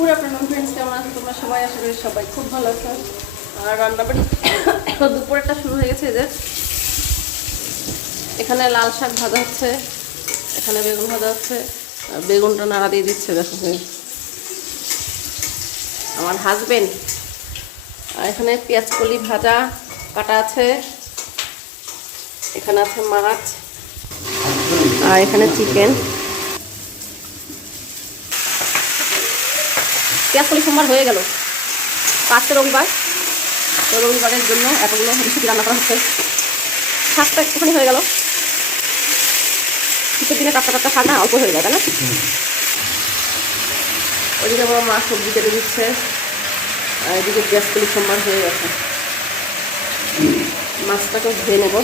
দুপুর আপনার ফ্রেন্ডস কেমন আছো তোমরা সবাই? আশা করি সবাই খুব ভালো আছো। আর রান্নাবাড়ি দুপুরটা শুরু হয়ে গেছে। যে এখানে লাল শাক ভাজা হচ্ছে, এখানে বেগুন ভাজা হচ্ছে, আর বেগুনটা নাড়া দিয়ে দিচ্ছে দেখো আমার হাজবেন্ড। আর এখানে পেঁয়াজ কলি ভাজা কাটা আছে, এখানে আছে মাছ, আর এখানে চিকেন। পেঁয়াজ কলি সোমবার হয়ে গেল, আজকে রবিবার, তো রবিবারের জন্য এতগুলো রেসিপি রান্না করা হচ্ছে। শাকটা একটুখানি হয়ে গেল, শীতের দিনে টাটকা টাটকা শাক না অল্প হয়ে যায়, তাই না? ওইদিকে আমার মা সবজি কেটে দিচ্ছে, আর এদিকে পেঁয়াজ কলি সোমবার হয়ে গেছে। মাছটাকে ধুয়ে নেব।